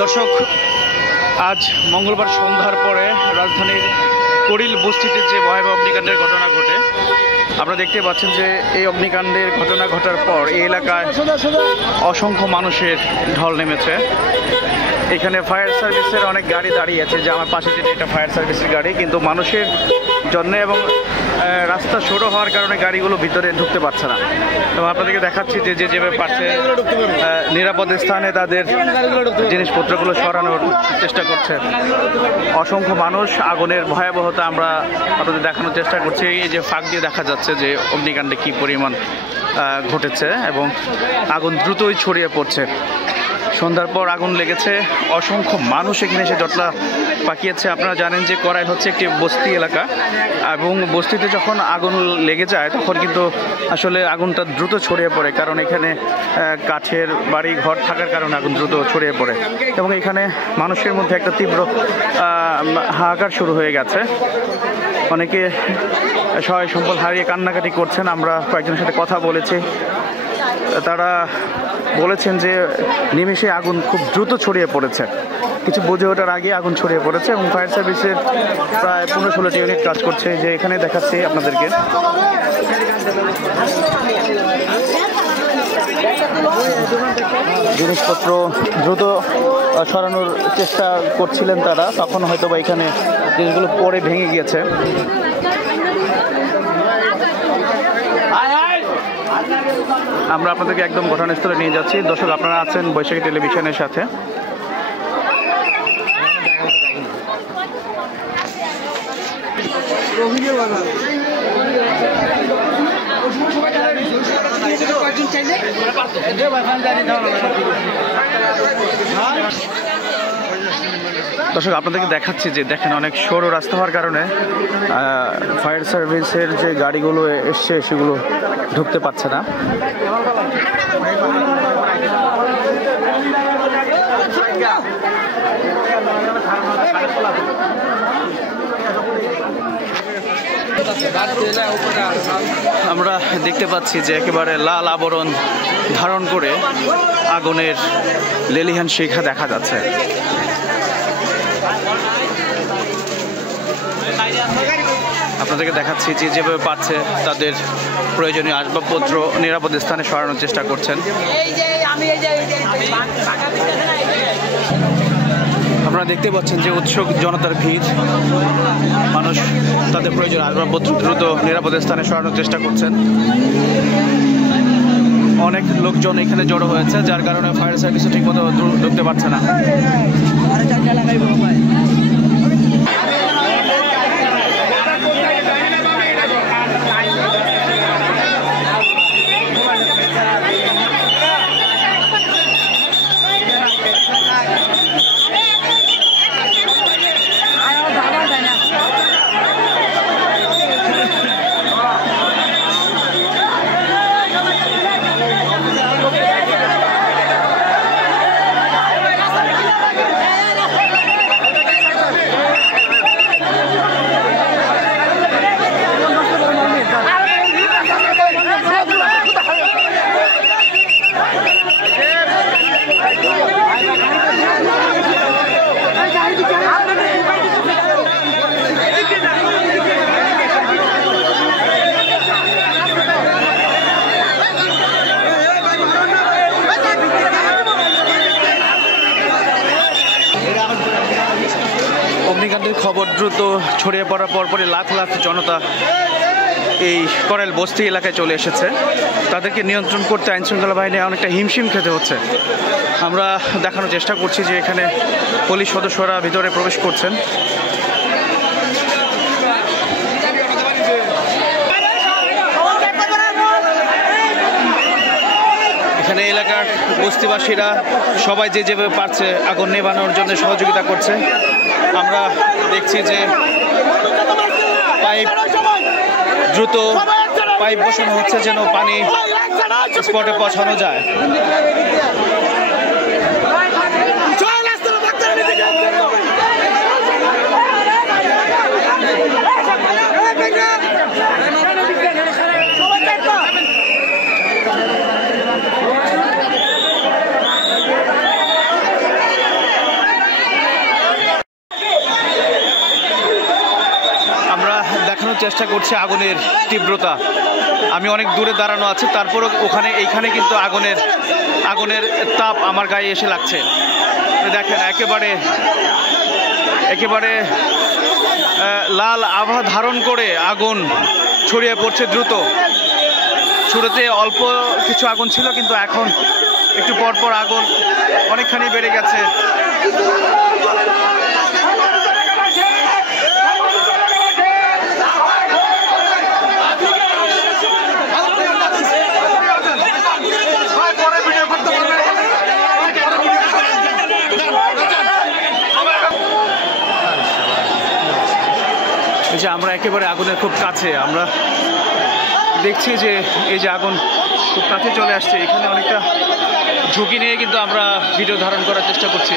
দর্শক, আজ মঙ্গলবার সন্ধ্যার পরে রাজধানীর করিল বস্তিতে যে ভয়াবহ অগ্নিকাণ্ডের ঘটনা ঘটে, আপনারা দেখতে পাচ্ছেন যে এই অগ্নিকাণ্ডের ঘটনা ঘটার পর এই এলাকায় অসংখ্য মানুষের ঢল নেমেছে। এখানে ফায়ার সার্ভিসের অনেক গাড়ি দাঁড়িয়ে আছে, যে আমার পাশে যেটা এটা ফায়ার সার্ভিসের গাড়ি, কিন্তু মানুষের জন্য এবং রাস্তা সরু হওয়ার কারণে গাড়িগুলো ভিতরে ঢুকতে পারছে না। এবং আপনাদেরকে দেখাচ্ছি যে যেভাবে পারছে নিরাপদ স্থানে তাদের জিনিসপত্রগুলো সরানোর চেষ্টা করছে। অসংখ্য মানুষ, আগুনের ভয়াবহতা আমরা আপনাদের দেখানোর চেষ্টা করছি। এই যে ফাঁক দিয়ে দেখা যাচ্ছে যে অগ্নিকাণ্ডে কী পরিমাণ ঘটেছে এবং আগুন দ্রুতই ছড়িয়ে পড়ছে। সন্ধ্যার পর আগুন লেগেছে, অসংখ্য মানুষ এখানে এসে জটলা পাকিয়েছে। আপনারা জানেন যে করাইল হচ্ছে একটি বস্তি এলাকা, এবং বস্তিতে যখন আগুন লেগে যায় তখন কিন্তু আসলে আগুনটা দ্রুত ছড়িয়ে পড়ে, কারণ এখানে কাঠের বাড়ি ঘর থাকার কারণে আগুন দ্রুত ছড়িয়ে পড়ে এবং এখানে মানুষের মধ্যে একটা তীব্র হাহাকার শুরু হয়ে গেছে। অনেকে সহায় সম্পদ হারিয়ে কান্নাকাটি করছেন। আমরা কয়েকজনের সাথে কথা বলেছি, তারা বলেছেন যে নিমেষে আগুন খুব দ্রুত ছড়িয়ে পড়েছে, কিছু বুঝে ওঠার আগে আগুন ছড়িয়ে পড়েছে এবং ফায়ার সার্ভিসের প্রায় 15-16টি ইউনিট কাজ করছে। যে এখানে দেখাচ্ছি আপনাদেরকে, জিনিসপত্র দ্রুত সরানোর চেষ্টা করছিলেন তারা, তখন হয়তো বা এখানে জিনিসগুলো পড়ে ভেঙে গিয়েছে। আমরা আপনাদেরকে একদম ঘটনাস্থলে নিয়ে যাচ্ছি। দর্শক, আপনারা আছেন বৈশাখী টেলিভিশনের সাথে। দর্শক, আপনাদেরকে দেখাচ্ছি যে দেখেন অনেক সরু রাস্তা হওয়ার কারণে ফায়ার সার্ভিসের যে গাড়িগুলো এসছে সেগুলো ঢুকতে পারছে না। আমরা দেখতে পাচ্ছি যে একেবারে লাল আবরণ ধারণ করে আগুনের লেলিহান শিখা দেখা যাচ্ছে। আপনাদেরকে দেখাচ্ছি যে যেভাবে পাচ্ছে তাদের প্রয়োজনীয় আসবাবপত্র নিরাপদ স্থানে সরানোর চেষ্টা করছেন। আপনারা দেখতে পাচ্ছেন যে উৎসুক জনতার ভিড়, মানুষ তাদের প্রয়োজনীয় আসবাবপত্র দ্রুত নিরাপদ স্থানে সরানোর চেষ্টা করছেন। অনেক লোকজন এখানে জড়ো হয়েছে, যার কারণে ফায়ার সার্ভিসও ঠিকমতো ঢুকতে পারছে না। অগ্নিকাণ্ডের খবর দ্রুত ছড়িয়ে পড়ার পরপরই লাখ লাখ জনতা এই করাইল বস্তি এলাকায় চলে এসেছে। তাদেরকে নিয়ন্ত্রণ করতে আইনশৃঙ্খলা বাহিনী অনেকটা হিমশিম খেতে হচ্ছে। আমরা দেখানোর চেষ্টা করছি যে এখানে পুলিশ সদস্যরা ভিতরে প্রবেশ করছেন। এখানে এলাকার বস্তিবাসীরা সবাই যে যেভাবে পারছে আগুন নেভানোর জন্য সহযোগিতা করছে। আমরা দেখছি যে দ্রুত পাইপ বসানো হচ্ছে যেন পানি স্পটে পৌঁছানো যায়। চেষ্টা করছে আগুনের তীব্রতা। আমি অনেক দূরে দাঁড়ানো আছি, তারপরও এইখানে কিন্তু আগুনের তাপ আমার গায়ে এসে লাগছে। দেখেন একেবারে লাল আভা ধারণ করে আগুন ছড়িয়ে পড়ছে দ্রুত। শুরুতে অল্প কিছু আগুন ছিল, কিন্তু এখন একটু পরপর আগুন অনেকখানি বেড়ে গেছে। আমরা একেবারে আগুনের খুব কাছে, আমরা দেখছি যে এই যে আগুন খুব কাছে চলে আসছে। এখানে অনেকটা ঝুঁকি নিয়ে কিন্তু আমরা ভিডিও ধারণ করার চেষ্টা করছি।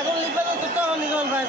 আগুন লিখবে তো নিগল ভাই